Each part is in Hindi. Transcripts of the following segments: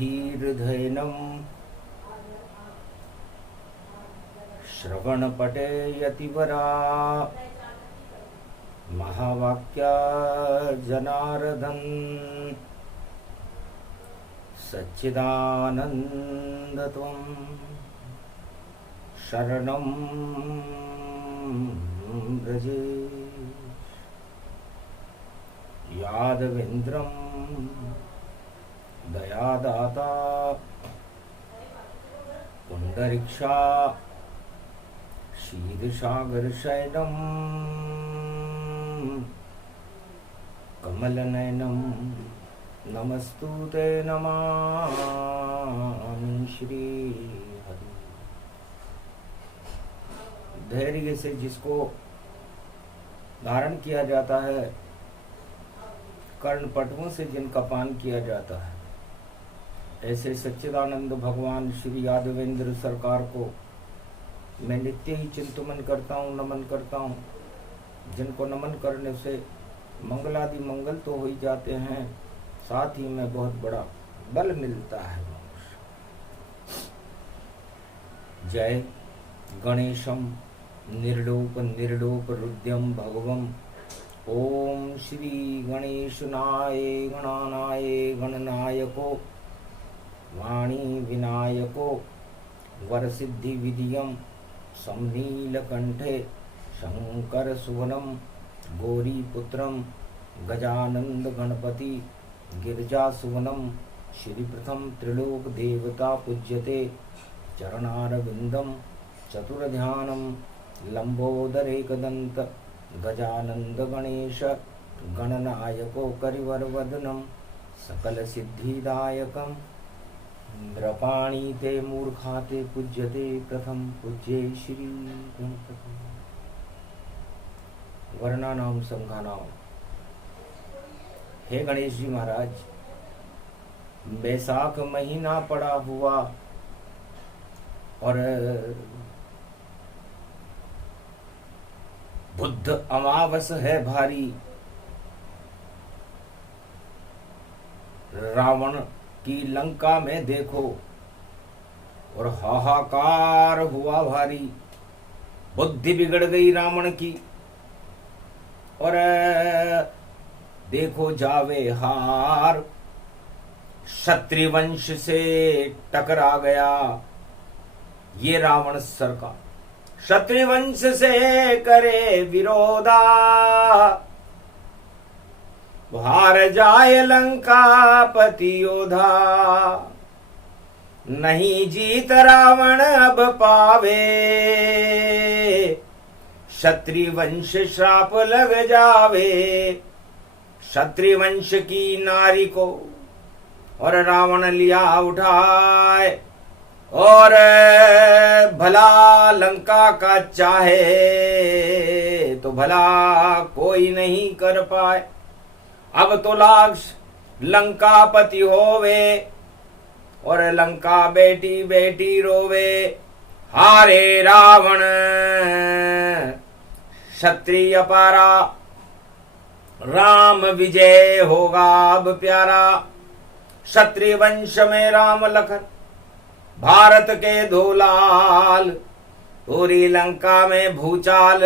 सुधीर्धैनं श्रवणपटे यतिवरा महावाक्या जनार्दन सच्चिदानन्दत्वं शरणं व्रजे यादवेन्द्रं दयादाता पुंडरीक्षा क्षीरसागरशयनं कमलनयनं नमस्तुते नमामि श्री हरि। धैर्य से जिसको धारण किया जाता है, कर्णपटुओं से जिनका पान किया जाता है, ऐसे सच्चिदानंद भगवान श्री यादवेंद्र सरकार को मैं नित्य ही चिंतन करता हूँ, नमन करता हूँ। जिनको नमन करने से मंगलादि मंगल तो हो ही जाते हैं, साथ ही में बहुत बड़ा बल मिलता है। जय गणेशम निर्लोप निर्लोप रुद्यम भगवम। ओम श्री गणेशनाय गणानाय गणनायको वाणी विनायको वरसिद्धि विधियम समनीलकंठे शंकर सुवनम गौरीपुत्रम गजानंद गणपति गिरिजा सुवनम श्री प्रथम त्रिलोक देवता पूज्यते चरणारविंदम चतुर्ध्यानम लंबोदर एकदंत गजानंद गणेश गणनायको करिवरवदनम सकल सिद्धिदायकम नृपाणी ते मूर्खाते पूज्यते प्रथम पूज्ये श्री गणपति। वर्णानाम संघानाम। हे गणेश जी महाराज, बैसाख महीना पड़ा हुआ और बुद्ध अमावस है भारी। रावण की लंका में देखो और हाहाकार हुआ भारी। बुद्धि बिगड़ गई रावण की और देखो जावे हार। क्षत्रिय वंश से टकरा गया ये रावण सरकार। क्षत्रिय वंश से करे विरोधा, हार जाए लंका पति योधा। नहीं जीत रावण अब पावे, क्षत्रिय वंश श्राप लग जावे। क्षत्रिय वंश की नारी को और रावण लिया उठाए और भला लंका का चाहे तो भला कोई नहीं कर पाए। अब तो लाक्ष लंकापति होवे और लंका बेटी बेटी रोवे। हारे रावण क्षत्रिय पारा, राम विजय होगा अब प्यारा। क्षत्रिय वंश में राम लखन भारत के दो लाल। पूरी लंका में भूचाल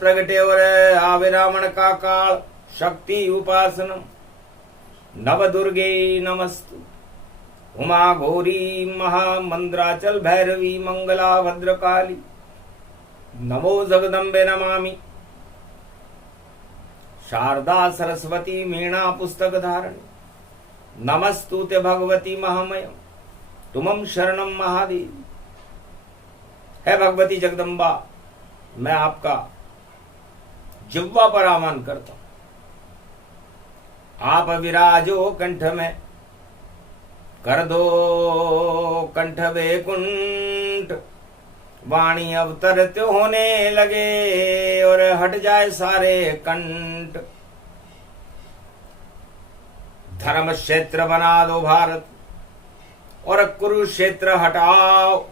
प्रगटे और आवे रावण का काल। शक्ति उपासनम नव दुर्गे नमस्तु। उमा घोरी महामंद्राचल भैरवी मंगला भद्रकाली। नमो जगदम्बे नमामि। शारदा सरस्वती मीणा पुस्तक धारणी। नमस्तुते भगवती महामयम तुमं शरणम महादेवी। है भगवती जगदम्बा, मैं आपका जिह्वा पर आह्वान करता हूं। आप विराजो कंठ में, कर दो कंठ वैकुंठ। वाणी अवतरित होने लगे और हट जाए सारे कंठ। धर्म क्षेत्र बना दो भारत और कुरुक्षेत्र हटाओ।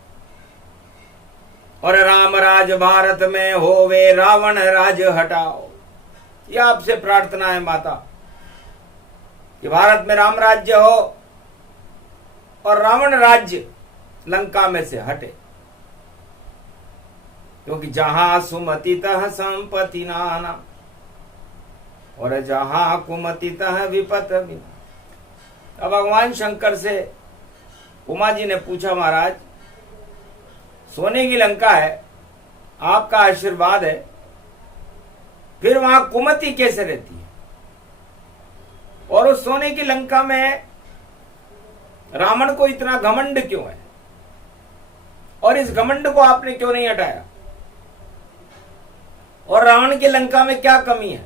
और राम राज भारत में होवे, रावण राज हटाओ। यह आपसे प्रार्थना है माता। कि भारत में राम राज्य हो और रावण राज्य लंका में से हटे, क्योंकि जहां सुमति तह संपत्ति नाना और जहां कुमति तह विपत बिना। अब भगवान शंकर से उमा जी ने पूछा, महाराज सोने की लंका है, आपका आशीर्वाद है, फिर वहां कुमति कैसे रहती है? और उस सोने की लंका में रावण को इतना घमंड क्यों है? और इस घमंड को आपने क्यों नहीं हटाया? और रावण की लंका में क्या कमी है?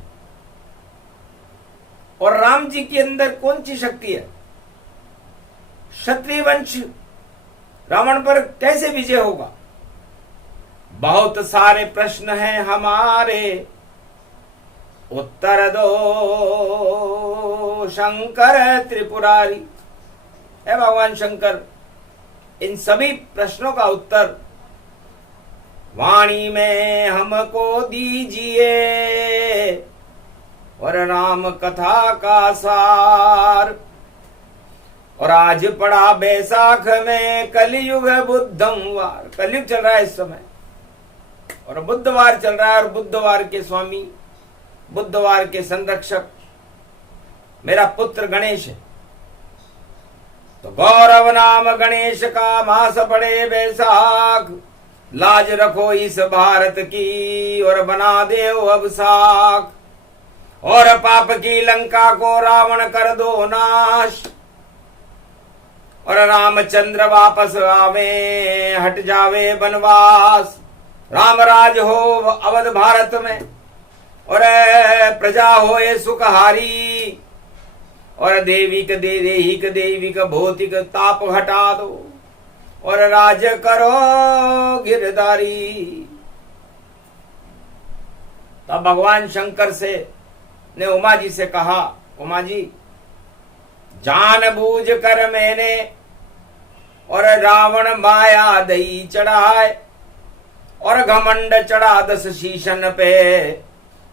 और राम जी के अंदर कौन सी शक्ति है? क्षत्रिय वंश रावण पर कैसे विजय होगा? बहुत सारे प्रश्न हैं हमारे, उत्तर दो शंकर त्रिपुरारी। है भगवान शंकर, इन सभी प्रश्नों का उत्तर वाणी में हमको दीजिए और राम कथा का सार। और आज पड़ा बैसाख में कलयुग बुद्धम वार। कलयुग चल रहा है इस समय और बुद्धवार चल रहा है, और बुद्धवार के स्वामी, बुद्धवार के संरक्षक मेरा पुत्र गणेश है। तो गौरव नाम गणेश का मास पड़े बैसाख, लाज रखो इस भारत की और बना दे अब साख। और पाप की लंका को रावण कर दो नाश, और रामचंद्र वापस आवे, हट जावे बनवास। रामराज हो अवध भारत में और प्रजा होए सुखहारी, और देविक देहिक भौतिक ताप हटा दो और राज करो गिरधारी। तब भगवान शंकर से ने उमा जी से कहा, उमा जी जानबूझ कर मैंने और रावण माया दई चढ़ाए और घमंड चढ़ा 10 शीशन पे,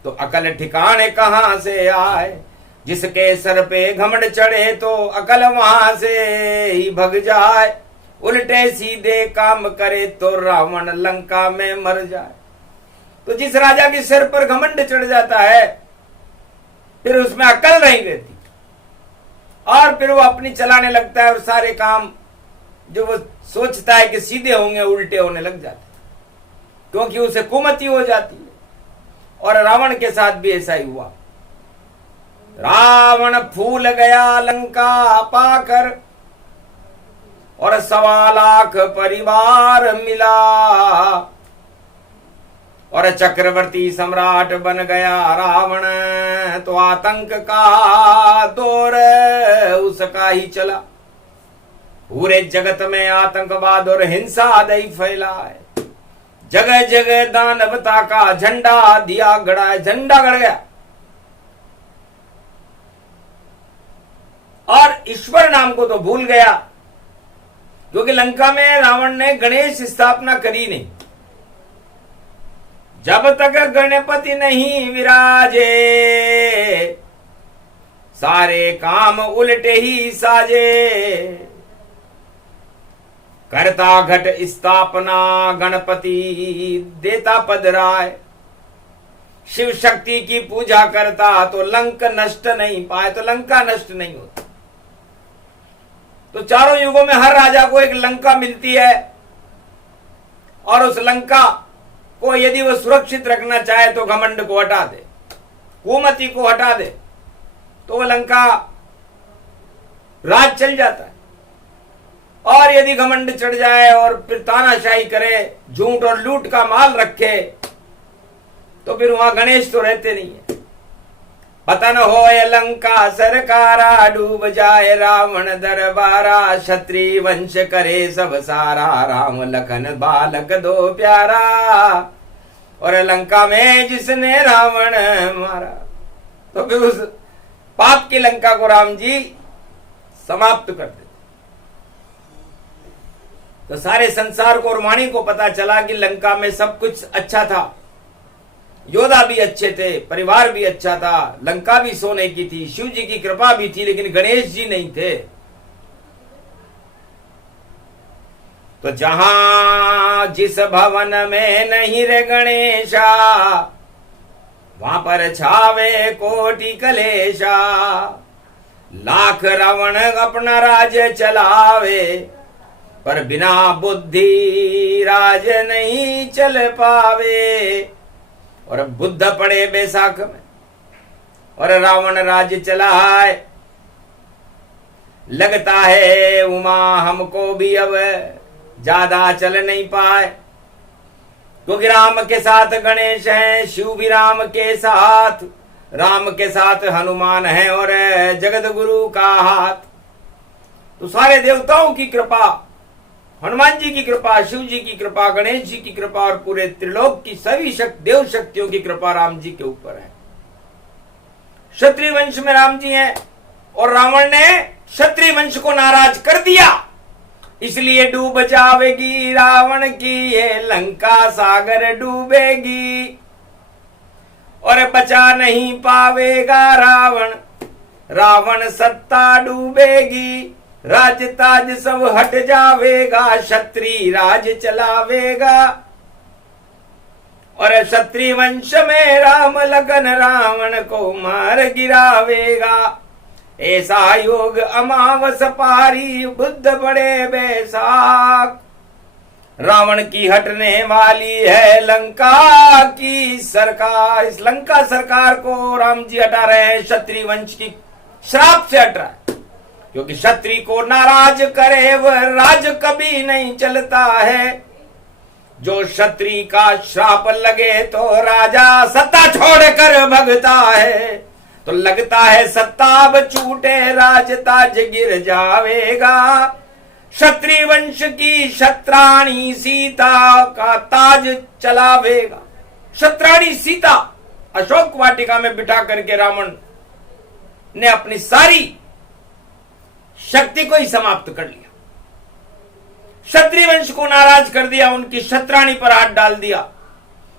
तो अकल ठिकाने कहां से आए? जिसके सर पे घमंड चढ़े तो अकल वहां से ही भग जाए। उल्टे सीधे काम करे तो रावण लंका में मर जाए। तो जिस राजा के सिर पर घमंड चढ़ जाता है फिर उसमें अकल नहीं रहती, और फिर वो अपनी चलाने लगता है और सारे काम जो वो सोचता है कि सीधे होंगे उल्टे होने लग जाते, क्योंकि उसे कुमति हो जाती है। और रावण के साथ भी ऐसा ही हुआ। रावण फूल गया लंका पाकर और 1.25 लाख परिवार मिला, और चक्रवर्ती सम्राट बन गया रावण। तो आतंक का दौर उसका ही चला, पूरे जगत में आतंकवाद और हिंसा दई फैला है। जगह जगह दानवता का झंडा दिया गड़ा है, झंडा गड़ गया। और ईश्वर नाम को तो भूल गया, क्योंकि लंका में रावण ने गणेश स्थापना करी नहीं। जब तक गणपति नहीं विराजे सारे काम उल्टे ही साजे। करता घट स्थापना गणपति देता पद राय, शिव शक्ति की पूजा करता तो लंक नष्ट नहीं पाए, तो लंका नष्ट नहीं होती। तो चारों युगों में हर राजा को एक लंका मिलती है, और उस लंका को यदि वो सुरक्षित रखना चाहे तो घमंड को हटा दे, कुमति को हटा दे, तो वो लंका राज चल जाता है। और यदि घमंड चढ़ जाए और फिर तानाशाही करे, झूठ और लूट का माल रखे, तो फिर वहां गणेश तो रहते नहीं है। पतन होए लंका सरकारा, डूब जाए रावण दरबारा। क्षत्रिय वंश करे सब सारा, राम लखन बालक दो प्यारा। और लंका में जिसने रावण मारा, तो फिर उस पाप की लंका को राम जी समाप्त कर देते। तो सारे संसार को और वाणी को पता चला कि लंका में सब कुछ अच्छा था, योद्धा भी अच्छे थे, परिवार भी अच्छा था, लंका भी सोने की थी, शिव जी की कृपा भी थी, लेकिन गणेश जी नहीं थे। तो जहां जिस भवन में नहीं रे गणेशा, वहां पर छावे कोटि कलेशा। लाख रावण अपना राज्य चलावे, पर बिना बुद्धि राज नहीं चल पावे। और बुद्ध पड़े बैसाख में और रावण राज्य चलाए। लगता है उमा हमको भी अब ज्यादा चल नहीं पाए, क्योंकि राम के साथ गणेश हैं, शिव भी राम के साथ, राम के साथ हनुमान है और जगत गुरु का हाथ। तो सारे देवताओं की कृपा, हनुमान जी की कृपा, शिव जी की कृपा, गणेश जी की कृपा और पूरे त्रिलोक की सभी देव शक्तियों की कृपा राम जी के ऊपर है। क्षत्रिय वंश में राम जी हैं और रावण ने क्षत्रिय वंश को नाराज कर दिया, इसलिए डूब जावेगी रावण की ये लंका, सागर डूबेगी और बचा नहीं पावेगा रावण, रावण सत्ता डूबेगी, राज ताज सब हट जावेगा, क्षत्रिय राज चलावेगा। और क्षत्रिय वंश में राम लगन रावण को मार गिरावेगा। ऐसा योग अमावस पारी बुद्ध बड़े बैसाख, रावण की हटने वाली है लंका की सरकार। इस लंका सरकार को राम जी हटा रहे हैं, क्षत्रिय वंश की श्राप से हट रहा है, क्योंकि क्षत्रिय को नाराज करे वह राज कभी नहीं चलता है। जो क्षत्रिय का श्राप लगे तो राजा सत्ता छोड़कर भगता है, तो लगता है सत्ता अब छूटे राज ताज गिर जावेगा। क्षत्रिय वंश की क्षत्राणी सीता का ताज चलावेगा। क्षत्राणी सीता अशोक वाटिका में बिठा करके रावण ने अपनी सारी शक्ति को ही समाप्त कर लिया, क्षत्रिय वंश को नाराज कर दिया, उनकी क्षत्राणी पर हाथ डाल दिया।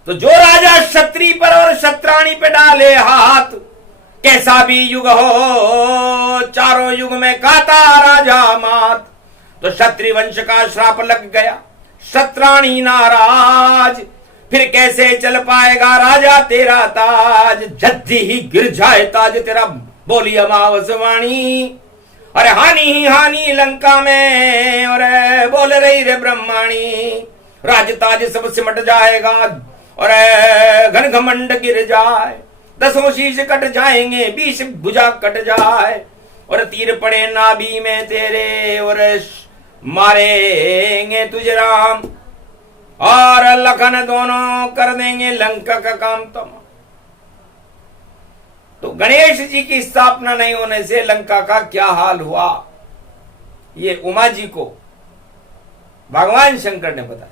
तो जो राजा क्षत्रिय पर और क्षत्राणी पे डाले हाथ, कैसा भी युग हो, चारों युग में खाता राजा मात। तो क्षत्रिय वंश का श्राप लग गया, क्षत्राणी नाराज, फिर कैसे चल पाएगा राजा तेरा ताज। जद्दी ही गिर जाए ताज तेरा, बोली अमावस वाणी। अरे हानि ही हानि लंका में, और बोल रही रे ब्रह्माणी। राज ताज सब सिमट जाएगा और घन घमंड गिर जाए, 10 शीश कट जाएंगे, 20 भुजा कट जाए, और तीर पड़े नाभि में तेरे, और मारेंगे तुझे राम और लखन, दोनों कर देंगे लंका का काम तमाम। तो गणेश जी की स्थापना नहीं होने से लंका का क्या हाल हुआ, ये उमा जी को भगवान शंकर ने बताया।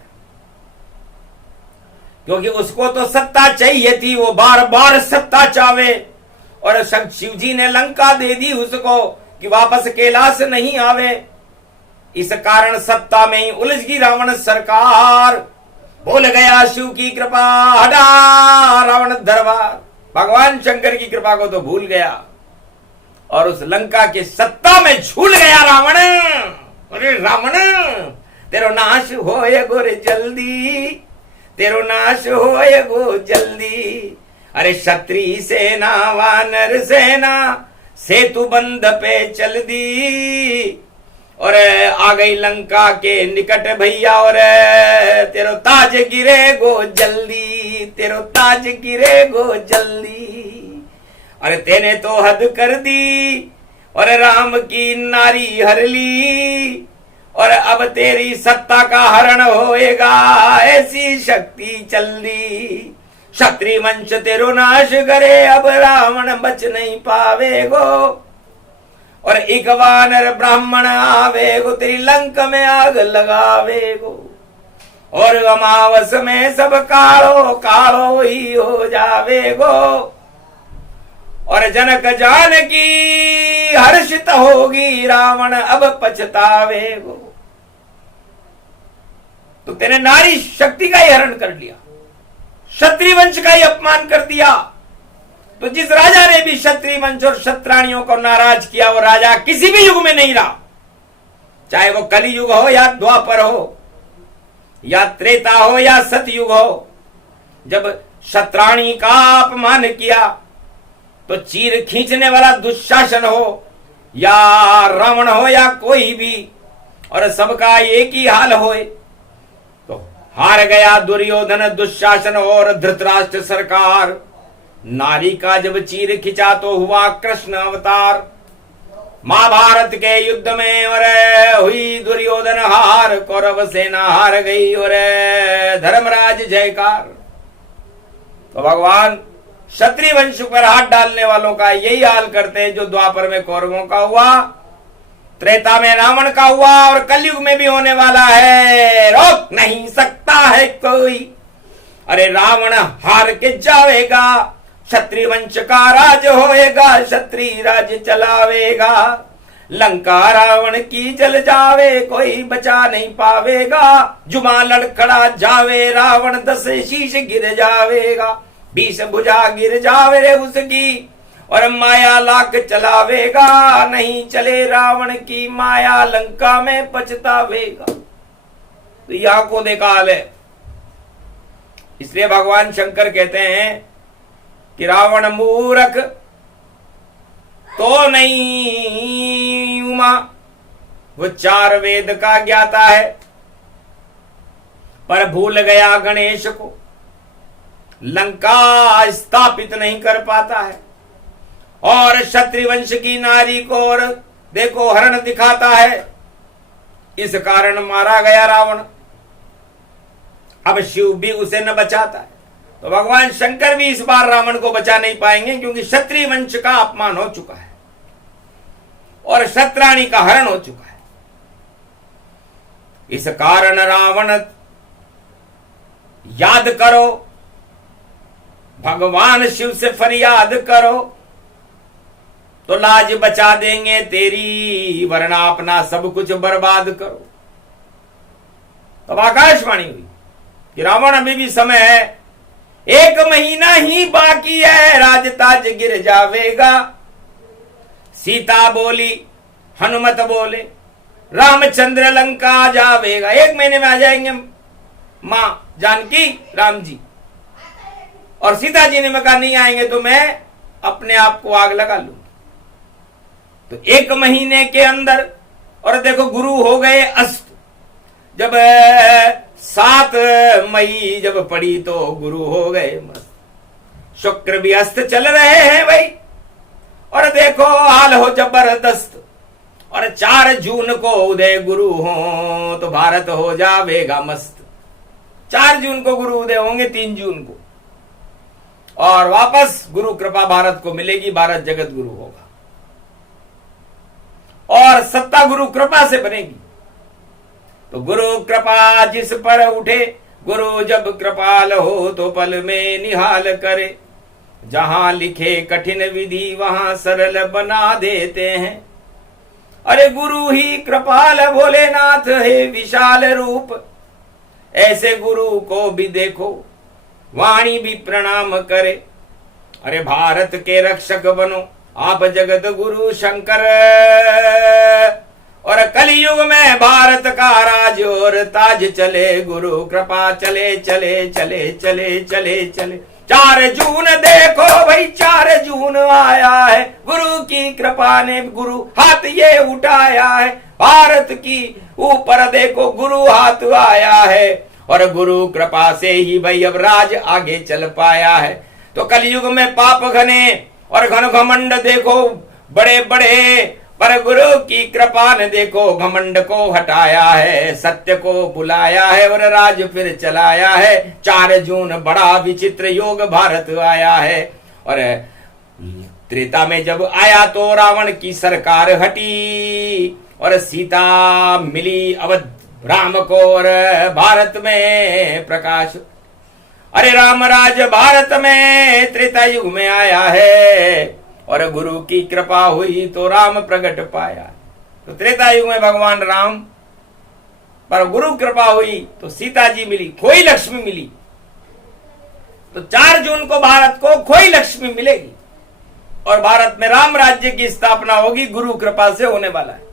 क्योंकि उसको तो सत्ता चाहिए थी, वो बार बार सत्ता चावे, और शिव जी ने लंका दे दी उसको कि वापस कैलाश नहीं आवे। इस कारण सत्ता में ही उलझ गई रावण सरकार। भूल गया शिव की कृपा, हटा रावण दरबार, भगवान शंकर की कृपा को तो भूल गया और उस लंका के सत्ता में झूल गया रावण। अरे रावण तेरो नाश होए गोरे जल्दी, तेरो नाश होए गो जल्दी। अरे क्षत्रिय सेना वानर सेना सेतु बंध पे चल दी, और आ गई लंका के निकट भैया, और तेरो ताज गिरे गो जल्दी, तेरो ताज गिरे गो जल्दी। अरे तेने तो हद कर दी और राम की नारी हर ली, और अब तेरी सत्ता का हरण होएगा, ऐसी शक्ति चल दी। क्षत्रिय वंश तेरो नाश करे, अब रावण बच नहीं पावेगो, और एक वानर ब्राह्मण आवेगो, तेरी लंका में आग लगावेगो, और अमावस में सब कालो कालो ही हो जावेगो, और जनक जानकी हर्षित होगी, रावण अब पछतावेगो। तो तेने नारी शक्ति का ही हरण कर लिया, क्षत्रिय वंश का ही अपमान कर दिया। तो जिस राजा ने भी क्षत्रिय वंश और क्षत्राणियों को नाराज किया वो राजा किसी भी युग में नहीं रहा, चाहे वो कली युग हो या द्वापर हो या त्रेता हो या सतयुग हो। जब क्षत्राणी का अपमान किया तो चीर खींचने वाला दुशासन हो या रावण हो या कोई भी, और सबका एक ही हाल होए, तो हार गया दुर्योधन, दुशासन और धृतराष्ट्र सरकार। नारी का जब चीर खिंचा तो हुआ कृष्ण अवतार। महाभारत के युद्ध में और हुई दुर्योधन हार, कौरव सेना हार गई और धर्मराज जयकार। तो भगवान क्षत्रिय वंश पर हाथ डालने वालों का यही हाल करते हैं जो द्वापर में कौरवों का हुआ, त्रेता में रावण का हुआ और कलयुग में भी होने वाला है। रोक नहीं सकता है कोई। अरे रावण हार के जाएगा, क्षत्रिय वंश का राज होएगा, क्षत्रिय राज चलावेगा। लंका रावण की जल जावे, कोई बचा नहीं पावेगा। जुमा लड़खड़ा जावे रावण, 10 शीश गिर जावेगा। 20 भुजा गिर जावे रे उसकी, और माया लाख चलावेगा। नहीं चले रावण की माया, लंका में पछतावेगा। तो ये आंखों देखा हाल है। इसलिए भगवान शंकर कहते हैं कि रावण मूर्ख तो नहीं उमा, वो 4 वेद का ज्ञाता है, पर भूल गया गणेश को, लंका स्थापित नहीं कर पाता है। और क्षत्रिय वंश की नारी को और देखो हरण दिखाता है, इस कारण मारा गया रावण। अब शिव भी उसे न बचाता है, तो भगवान शंकर भी इस बार रावण को बचा नहीं पाएंगे, क्योंकि क्षत्रिय वंश का अपमान हो चुका है और क्षत्राणी का हरण हो चुका है। इस कारण रावण याद करो, भगवान शिव से फरियाद करो, तो लाज बचा देंगे तेरी, वरना अपना सब कुछ बर्बाद करो। तब आकाशवाणी हुई कि रावण अभी भी समय है, 1 महीना ही बाकी है, राजताज गिर जावेगा। सीता बोली, हनुमत बोले, रामचंद्र लंका आ जावेगा। 1 महीने में आ जाएंगे मां जानकी राम जी। और सीता जी ने कहा नहीं आएंगे तो मैं अपने आप को आग लगा लूंगी। तो 1 महीने के अंदर, और देखो गुरु हो गए अस्त। जब 7 मई जब पड़ी तो गुरु हो गए मस्त। शुक्र भी अस्त चल रहे हैं भाई, और देखो हाल हो जबरदस्त। और 4 जून को उदय गुरु हो तो भारत हो जावेगा मस्त। 4 जून को गुरु उदय होंगे, 3 जून को, और वापस गुरु कृपा भारत को मिलेगी, भारत जगत गुरु होगा और सत्ता गुरु कृपा से बनेगी। तो गुरु कृपा जिस पर उठे, गुरु जब कृपाल हो तो पल में निहाल करे। जहां लिखे कठिन विधि वहां सरल बना देते हैं। अरे गुरु ही कृपाल भोलेनाथ है विशाल रूप, ऐसे गुरु को भी देखो, वाणी भी प्रणाम करे। अरे भारत के रक्षक बनो आप जगत गुरु शंकर, और कलयुग में भारत का राज और ताज चले, गुरु कृपा चले चले चले चले चले चले। 4 जून देखो भाई, 4 जून आया है, गुरु की कृपा ने गुरु हाथ ये उठाया है। भारत की ऊपर देखो गुरु हाथ आया है, और गुरु कृपा से ही भाई अब राज आगे चल पाया है। तो कलयुग में पाप घने और घन घमंड देखो बड़े बड़े, पर गुरु की कृपा ने देखो घमंड को हटाया है, सत्य को बुलाया है और राज फिर चलाया है। 4 जून बड़ा विचित्र योग भारत आया है। और त्रेता में जब आया तो रावण की सरकार हटी, और सीता मिली अवध राम को, और भारत में प्रकाश। अरे रामराज भारत में त्रेता युग में आया है, और गुरु की कृपा हुई तो राम प्रकट पाया। तो त्रेता युग में भगवान राम, पर गुरु कृपा हुई तो सीता जी मिली, खोई लक्ष्मी मिली। तो 4 जून को भारत को खोई लक्ष्मी मिलेगी और भारत में राम राज्य की स्थापना होगी, गुरु कृपा से होने वाला है।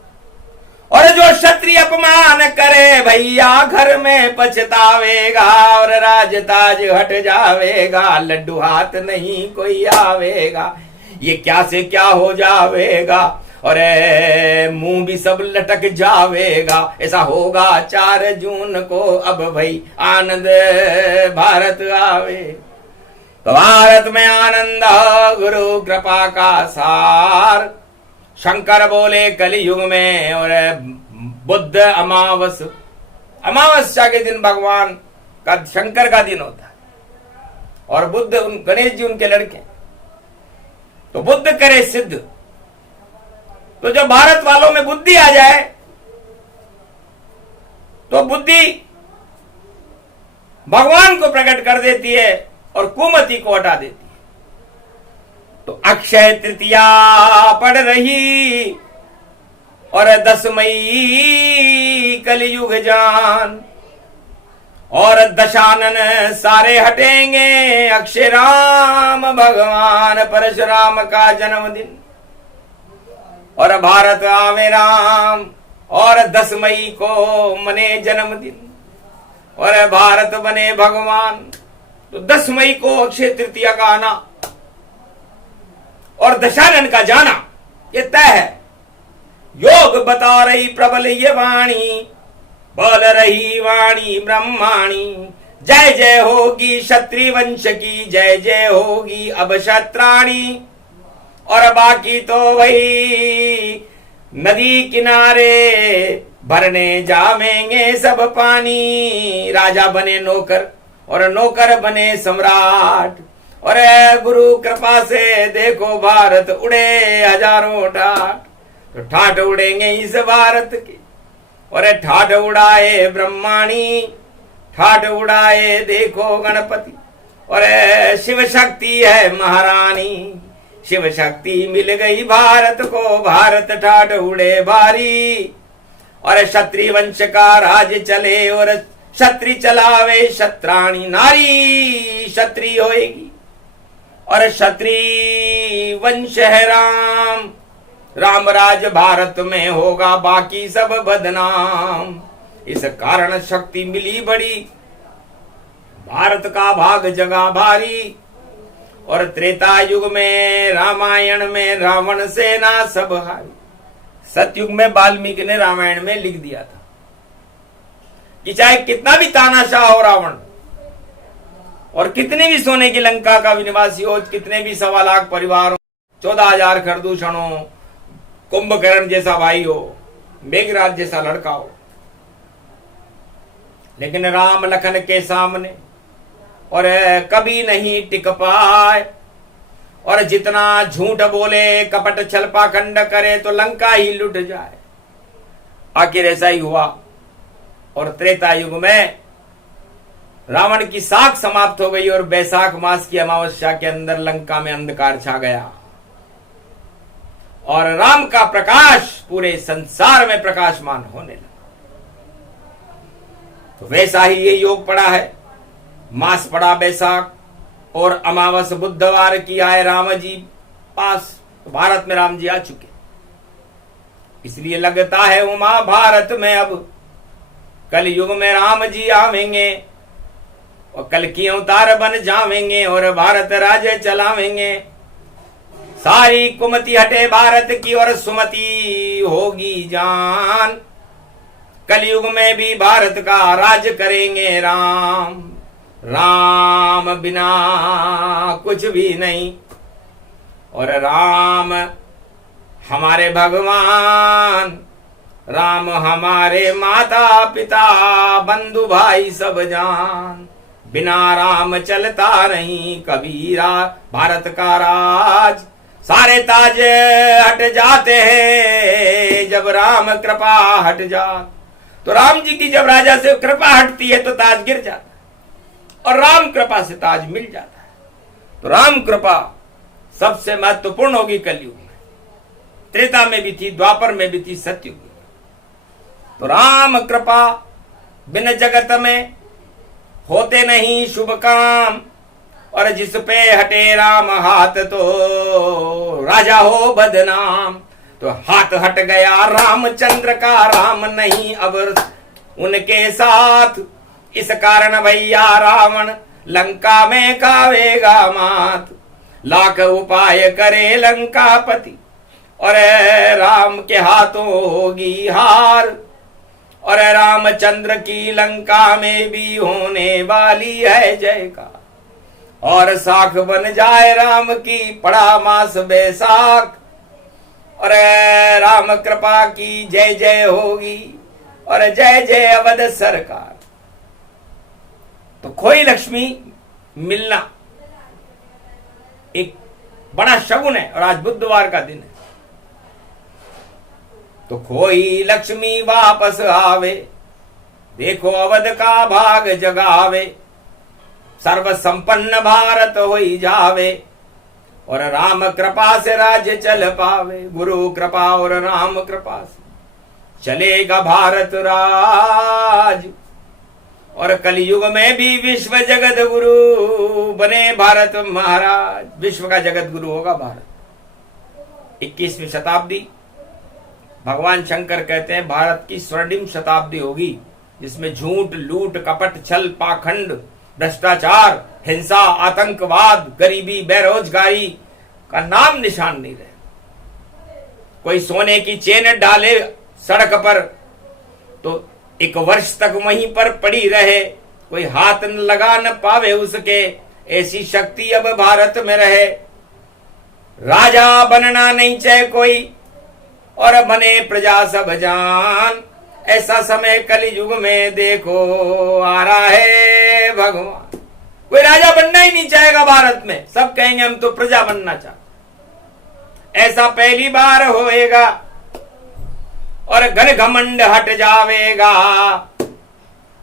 और जो क्षत्रिय अपमान करे भैया घर में पछतावेगा और राज ताज हट जावेगा, लड्डू हाथ नहीं कोई आवेगा, ये क्या से क्या हो जावेगा और मुंह भी सब लटक जावेगा। ऐसा होगा 4 जून को, अब भाई आनंद भारत आवे। तो भारत में आनंद गुरु कृपा का सार, शंकर बोले कलयुग में। और बुद्ध अमावस्या के दिन भगवान का शंकर का दिन होता है और बुद्ध गणेश जी उनके लड़के। तो बुद्ध करे सिद्ध। तो जब भारत वालों में बुद्धि आ जाए तो बुद्धि भगवान को प्रकट कर देती है और कुमति को हटा देती है। तो अक्षय तृतीया पड़ रही और 10 मई कलयुग जान, और दशानन सारे हटेंगे, अक्षय राम भगवान परशुराम का जन्मदिन। और भारत आवे राम और 10 मई को मने जन्मदिन और भारत बने भगवान। तो 10 मई को अक्षय तृतीया का आना और दशानन का जाना ये तय है। योग बता रही प्रबल ये वाणी, बोल रही वाणी ब्रह्माणी। जय जय होगी क्षत्रिय वंश की, जय जय होगी अब क्षत्राणी। और बाकी तो वही नदी किनारे भरने जावेंगे सब पानी। राजा बने नौकर और नौकर बने सम्राट। और गुरु कृपा से देखो भारत उड़े हजारों ठाट। तो ठाट उड़ेंगे इस भारत के, और ठाट उड़ाए ब्रह्माणी, ठाट उड़ाए देखो गणपति। और शिव शक्ति है महारानी, शिव शक्ति मिल गई भारत को, भारत ठाट उड़े भारी। और क्षत्रिय वंश का राज चले और क्षत्रि चलावे क्षत्राणी। नारी क्षत्रिय होएगी और क्षत्रिय वंश है राम। राम राज भारत में होगा, बाकी सब बदनाम। इस कारण शक्ति मिली बड़ी, भारत का भाग जगा भारी। और त्रेता युग में रामायण में रावण सेना सब हारी। सतयुग में वाल्मीकि ने रामायण में लिख दिया था कि चाहे कितना भी तानाशाह हो रावण और कितनी भी सोने की लंका का निवासी हो, कितने भी 1.25 लाख परिवार हो, 14,000 खरदूषण हो, कुंभकर्ण जैसा भाई हो, मेघराज जैसा लड़का हो, लेकिन राम लखन के सामने और कभी नहीं टिक पाए। और जितना झूठ बोले, कपट छल पाखंड करे तो लंका ही लुट जाए। आखिर ऐसा ही हुआ। और त्रेता युग में रावण की साख समाप्त हो गई और बैसाख मास की अमावस्या के अंदर लंका में अंधकार छा गया और राम का प्रकाश पूरे संसार में प्रकाशमान होने लगा। तो वैसा ही ये योग पड़ा है। मास पड़ा बैसाख और अमावस बुधवार की आए राम जी पास। तो भारत में राम जी आ चुके, इसलिए लगता है उमा भारत में अब कल युग में राम जी आवेंगे और कल की अवतार बन जावेंगे और भारत राज्य चलावेंगे। सारी कुमति हटे भारत की और सुमति होगी जान। कलयुग में भी भारत का राज करेंगे राम। राम बिना कुछ भी नहीं और राम हमारे भगवान, राम हमारे माता पिता बंधु भाई सब जान। बिना राम चलता नहीं कबीरा भारत का राज। सारे ताज हट जाते हैं जब राम कृपा हट जा। तो राम जी की जब राजा से कृपा हटती है तो ताज गिर जाता है और राम कृपा से ताज मिल जाता है। तो राम कृपा सबसे महत्वपूर्ण होगी कलयुग में। त्रेता में भी थी, द्वापर में भी थी, सतयुग में। तो राम कृपा बिन जगत में होते नहीं शुभ काम और जिस पे हटे राम हाथ तो राजा हो बदनाम। तो हाथ हट गया रामचंद्र का, राम नहीं अब उनके साथ। इस कारण भैया रावण लंका में खावेगा मात। लाख उपाय करे लंकापति और राम के हाथों होगी हार। और रामचंद्र की लंका में भी होने वाली है जयकार। और साख बन जाए राम की पड़ा मास बैसाख। और राम कृपा की जय जय होगी और जय जय अवध सरकार। तो खोई लक्ष्मी मिलना एक बड़ा शगुन है और आज बुधवार का दिन है। तो खोई लक्ष्मी वापस आवे, देखो अवध का भाग जगावे। सर्व संपन्न भारत होई जावे और राम कृपा से राज्य चल पावे। गुरु कृपा और राम कृपा से चलेगा भारत राज। और कलयुग में भी विश्व जगत गुरु बने भारत महाराज। विश्व का जगत गुरु होगा भारत। 21वीं शताब्दी भगवान शंकर कहते हैं भारत की स्वर्णिम शताब्दी होगी, जिसमें झूठ, लूट, कपट, छल, पाखंड, भ्रष्टाचार, हिंसा, आतंकवाद, गरीबी, बेरोजगारी का नाम निशान नहीं रहे। कोई सोने की चेन डाले सड़क पर तो 1 वर्ष तक वहीं पर पड़ी रहे, कोई हाथ न लगा न पावे उसके। ऐसी शक्ति अब भारत में रहे। राजा बनना नहीं चाहे कोई और बने प्रजा सब जान। ऐसा समय कलयुग में देखो आ रहा है भगवान। कोई राजा बनना ही नहीं चाहेगा भारत में, सब कहेंगे हम तो प्रजा बनना चाहते। ऐसा पहली बार होएगा और घन घमंड हट जावेगा।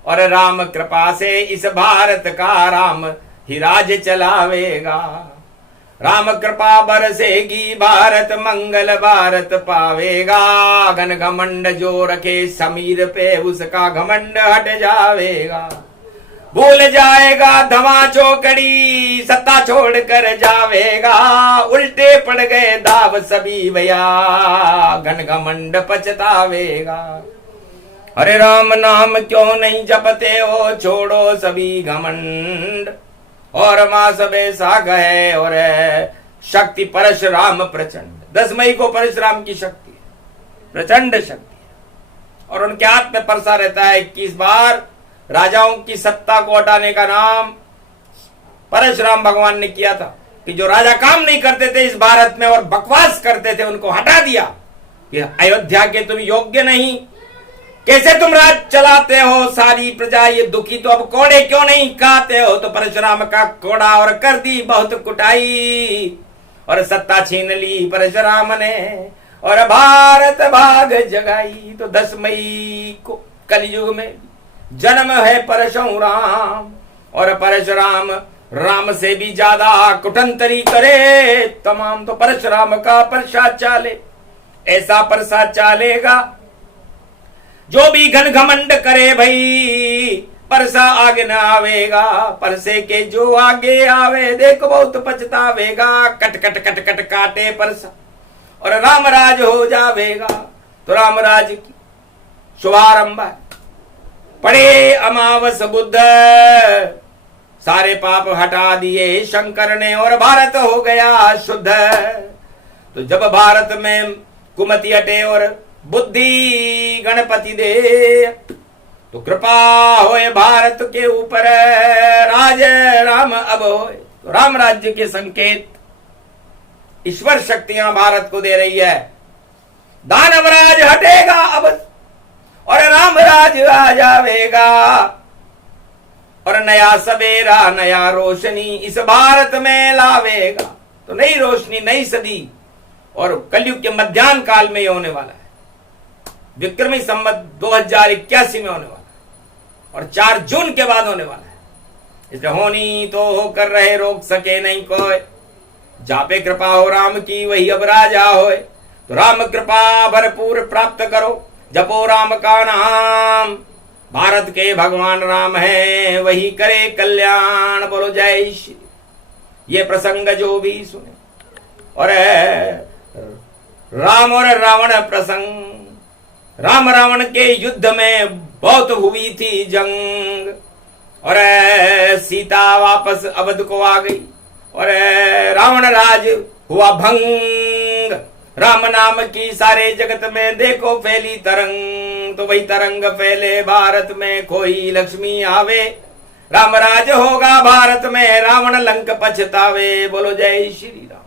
और राम कृपा से इस भारत का राम ही राज चलावेगा। राम कृपा बरसेगी भारत मंगल भारत पावेगा। घन घमंड जो रखे समीर पे उसका घमंड हट जावेगा। भूल जाएगा धमा चौकड़ी सत्ता छोड़ कर जावेगा। उल्टे पड़ गए दाव सभी भैया घन घमंड पछतावेगा। हरे राम नाम क्यों नहीं जपते हो छोड़ो सभी घमंड। और मां सबे साग है और शक्ति परशुराम प्रचंड। 10 मई को परशुराम की शक्ति है, प्रचंड शक्ति है। और उनके हाथ में परसा रहता है। 21 बार राजाओं की सत्ता को हटाने का नाम परशुराम भगवान ने किया था कि जो राजा काम नहीं करते थे इस भारत में और बकवास करते थे उनको हटा दिया कि अयोध्या के तुम योग्य नहीं, कैसे तुम राज चलाते हो, सारी प्रजा ये दुखी, तो अब कोड़े क्यों नहीं खाते हो। तो परशुराम का कोड़ा और कर दी बहुत कुटाई और सत्ता छीन ली परशुराम ने और भारत भाग जगाई। तो 10 मई को कलयुग में जन्म है परशुराम। और परशुराम राम से भी ज्यादा कुटंतरी करे तमाम। तो परशुराम का परसा चाले, ऐसा परसा चालेगा जो भी घन घमंड करे भाई परसा आगे न आवेगा। परसे के जो आगे आवे देखो बहुत पछतावेगा। कट कट कट कट काटे परसा और रामराज हो जावेगा। तो रामराज की शुभारंभ है। पड़े अमावस बुद्ध सारे पाप हटा दिए शंकर ने और भारत हो गया शुद्ध। तो जब भारत में कुमति हटे और बुद्धि गणपति दे तो कृपा होए भारत के ऊपर राज राम अब होए। तो राम राज्य के संकेत ईश्वर शक्तियां भारत को दे रही है। दानव राज हटेगा अब और राम राज आ जावेगा। और नया सवेरा नया रोशनी इस भारत में लावेगा। तो नई रोशनी नई सदी और कलयुग के मध्याह्न काल में होने वाला है। विक्रमी संवत 2081 में होने वाला है और 4 जून के बाद होने वाला है। इसलिए होनी तो होकर रहे रोक सके नहीं कोई। जहाँ पे कृपा हो राम की वही अब राजा होए। तो राम कृपा भरपूर प्राप्त करो जपो राम का नाम। भारत के भगवान राम है वही करे कल्याण। बोलो जय श्री ये प्रसंग जो भी सुने। और राम और रावण प्रसंग, राम रावण के युद्ध में बहुत हुई थी जंग, और सीता वापस अवध को आ गई, और रावण राज हुआ भंग। राम नाम की सारे जगत में देखो फैली तरंग, तो वही तरंग फैले भारत में, कोई लक्ष्मी आवे, राम राज होगा भारत में, रावण लंक पछतावे। बोलो जय श्री राम।